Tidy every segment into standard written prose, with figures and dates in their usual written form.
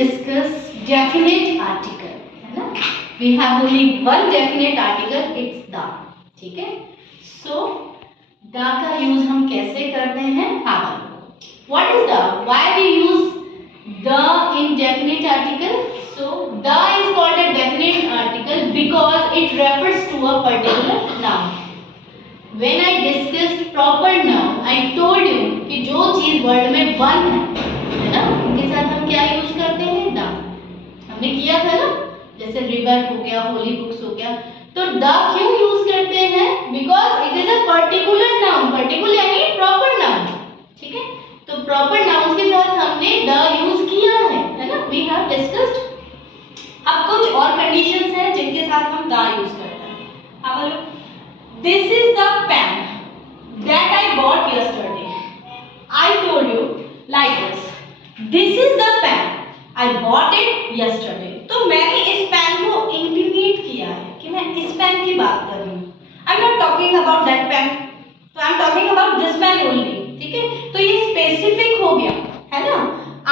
discuss definite article, है ना? We have only one definite article, it's the. ठीक है? So the का use हम कैसे करते हैं? What is the? Why we use the in definite article? So the is called a definite article because it refers to a particular noun. When I discussed proper noun, I told you कि जो चीज word में one है ना, उनके साथ हम क्या यूज करते हैं? द. हमने किया था ना, जैसे रिवर हो गया, होली बुक्स हो गया, तो द क्यों यूज करते हैं? Because it is a particular noun. Particular यानी प्रॉपर नाउन. ठीक है, तो प्रॉपर नाउन के साथ हमने द यूज किया है ना, वी हैव डिस्कस्ड. अब कुछ और कंडीशंस हैं जिनके साथ हम द यूज करते हैं. अब बोलो, this is the pen that I bought yesterday. I told you like this. This is the pen I bought it yesterday. तो मैंने इस पेन को इंडिकेट किया है कि मैं इस पेन की बात कर रही हूँ. I'm not talking about that pen. तो I'm talking about this pen only. ठीक है, तो ये स्पेसिफिक हो गया है ना.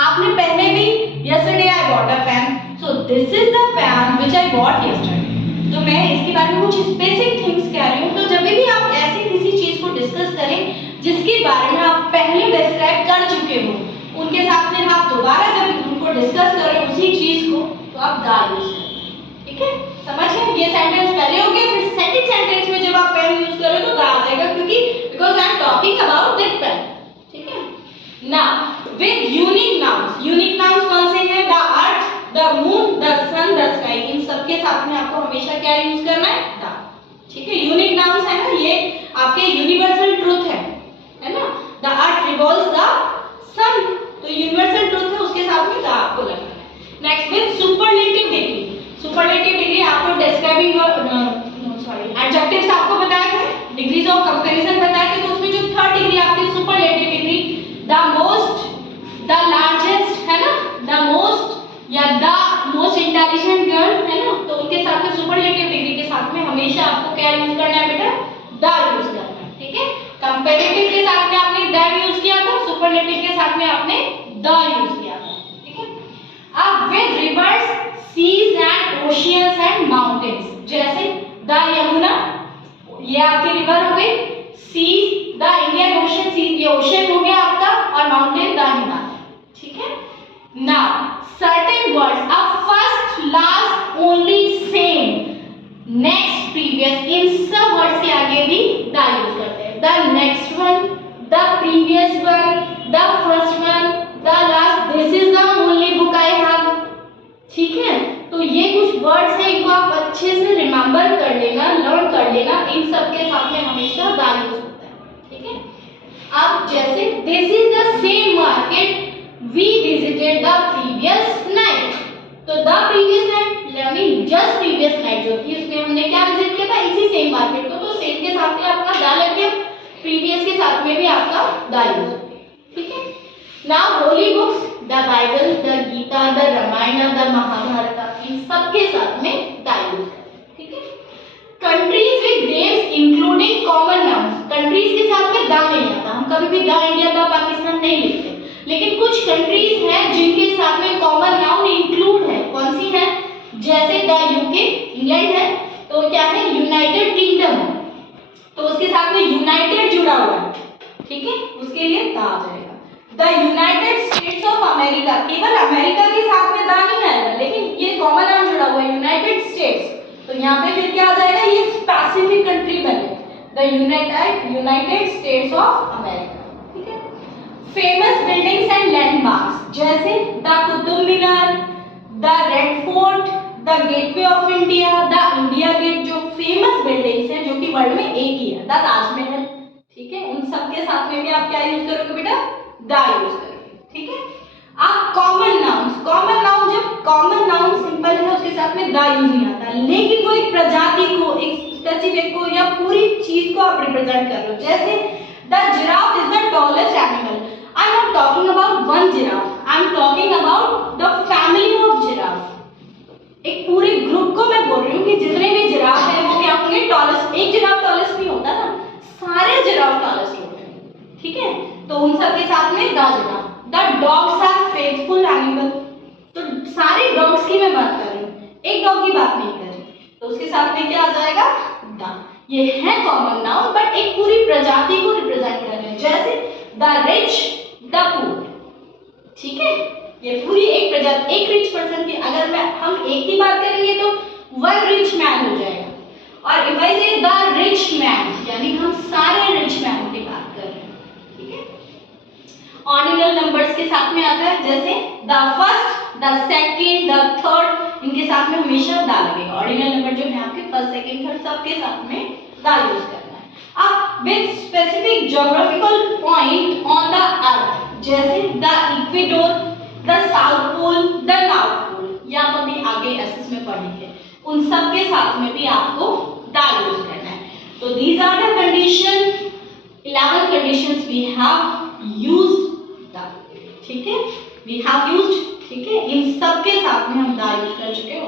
आपने पहले भी yesterday I bought a pen. So this is the pen which I bought yesterday. तो मैं इसके बारे में कुछ स्पेसिफिक थिंग्स कह रही हूँ. तो जब भी आप ऐसी किसी चीज को डिस्कस करें जिसके बारे में आप पहले डिस्क्राइब कर चुके हो, उनके साथ में आप दोबारा जब उनको डिस्कस करें उसी चीज को, तो आप द यूज करें. ठीक है, समझ गए? ये सेंटेंस पहले हो गया, फिर सेकंड सेंटेंस में जब आप पेन यूज करें तो द आ जाएगा, क्योंकि because I am talking about that pen. ठीक है, now with unique nouns. Unique nouns कौन से हैं? The earth, the moon, the sun, the sky. इन सबके साथ में आपको हमेशा क्या यूज करना है? द. ठीक है, यूनिक नाउन्स है ना, ये आपके यूनिवर्सल ट्रूथ है ना. द अर्थ रिवॉल्व्स द सन, तो यूनिवर्सल ट्रूथ है, उसके साथ में द आपको लगाना है. Next with superlative degree. Superlative degree आपको डिस्क्राइबिंग एडजेक्टिव्स आपको बताया था, डिग्रीज ऑफ कंपैरिजन बताया था, तो उसमें जो थर्ड डिग्री आपकी superlative degree, the most, the largest, है ना, द मोस्ट या द मोस्ट इंटेलिजेंट गर्ल, है ना, तो उनके साथ में सुपरलेटिव डिग्री के साथ में हमेशा आपको क्या यूज करना है बेटा? द यूज करना है. ठीक है, कंपैरेटिव के साथ में आपने दैट यूज किया था, सुपरलेटिव के साथ में आपने द यूज किया था. ठीक है, अब with rivers, seas and oceans and mountains. जैसे द यमुना, ये आपकी रिवर हो गई. Seas, the Indian ocean, sea ये ओशन हो गया आपका, और माउंटेन द हिमालय. ठीक है, now certain words are first, last, only, same, next, previous, इन सब words के आगे भी the यूज करते हैं. the next one, the previous one, the first one, the last, this is the only book I have. ठीक है, तो ये कुछ words हैं, इनको आप अच्छे से रिमेम्बर कर लेना, लर्न कर लेना. इन सब के साथ में हमेशा the यूज होता है. ठीक है, अब जैसे this is the same market we visited the previous night. तो the previous night यानी just previous night जो थी, उसमें हमने क्या विजिट किया था? इसी सेम मार्केट को. तो सेम के साथ में आपका द लग गया, प्रीवियस के साथ में भी आपका द यूज हो गया. ठीक है, now holy books, the Bible, the Gita, the Ramayan, the Mahabharat, इन सब के साथ में द यूज करें. ठीक है, countries with names including common nouns. Countries के साथ में द नहीं आता, हम कभी भी द इंडिया, द पाकिस्तान नहीं लिखते, लेकिन कुछ कंट्रीज हैं जिनके साथ में कॉमन नाउन इंक्लूड है. कौन सी है? जैसे द यूके, इंग्लैंड है, तो क्या है? यूनाइटेड किंगडम, तो उसके साथ में यूनाइटेड जुड़ा हुआ है. ठीक है, उसके लिए द आ जाएगा. The United States of America, केवल अमेरिका के साथ में द नहीं आएगा, लेकिन ये कॉमन नाउन जुड़ा हुआ है यूनाइटेड स्टेट्स, तो यहाँ पे फिर क्या आ जाएगा? ये स्पेसिफिक कंट्री बने, the United States of America. ठीक है, फेमस बिल्डिंग्स एंड लैंडमार्क्स, जैसे the Qutub Minar, the Red Fort, the Gateway of India, the India Gate, जो फेमस बिल्डिंग्स हैं, जो कि वर्ल्ड में एक ही है, द ताजमहल. ठीक है, उन सब के साथ में भी आप क्या यूज करोगे बेटा? द यूज करोगे. ठीक है, आप कॉमन नाउन्स, कॉमन नाउन, जब कॉमन नाउन सिंपल है उसके साथ में द यूज नहीं आता, लेकिन वो एक प्रजाति को, एक स्पेसिफिक को या पूरी चीज को आप रिप्रेजेंट कर रहे हो. जैसे the giraffe is the tallest animal. I am not talking about one giraffe. I am talking about the family of giraffe. एक पूरे ग्रुप को मैं बोल रही हूँ कि जितने भी जिराफ हैं वो क्या होंगे? टॉलेस्ट. एक जिराफ टॉलेस्ट नहीं होता ना, सारे जिराफ टॉलेस्ट होते हैं. ठीक है, तो उन सब के साथ में the giraffe. The dogs are faithful animal. तो डॉग की बात नहीं कर रही, तो उसके साथ में क्या आ जाएगा, द। ये है कॉमन नाउन बट एक पूरी प्रजाति को रिप्रेजेंट कर रहे हैं, जैसे द रिच द पुअर, ठीक है। ये पूरी एक प्रजाति, एक रिच पर्सन की, अगर हम एक की बात करेंगे तो वन रिच मैन हो जाएगा, और इफ आई से द रिच मैन यानी हम सारे रिच मैन की बात कर रहे हैं, ठीक है। ऑर्डिनल नंबर्स के साथ में आता है, जैसे the first, the second, the third, इनके साथ में हमेशा द लगेगा। ऑर्डिनल नंबर जो है आपके फर्स्ट सेकंड थर्ड सबके साथ में द यूज करना है। अब with specific geographical point on the earth, जैसे the equator, the south pole, the north pole, ये आप अभी आगे एसएस में पढ़ेंगे, उन सब के साथ में भी आपको द यूज करना है। तो these are the condition, 11 conditions we have used the, ठीक है, वी हैव यूज्ड, ठीक है। इन सब के साथ में हम द यूज कर चुके हैं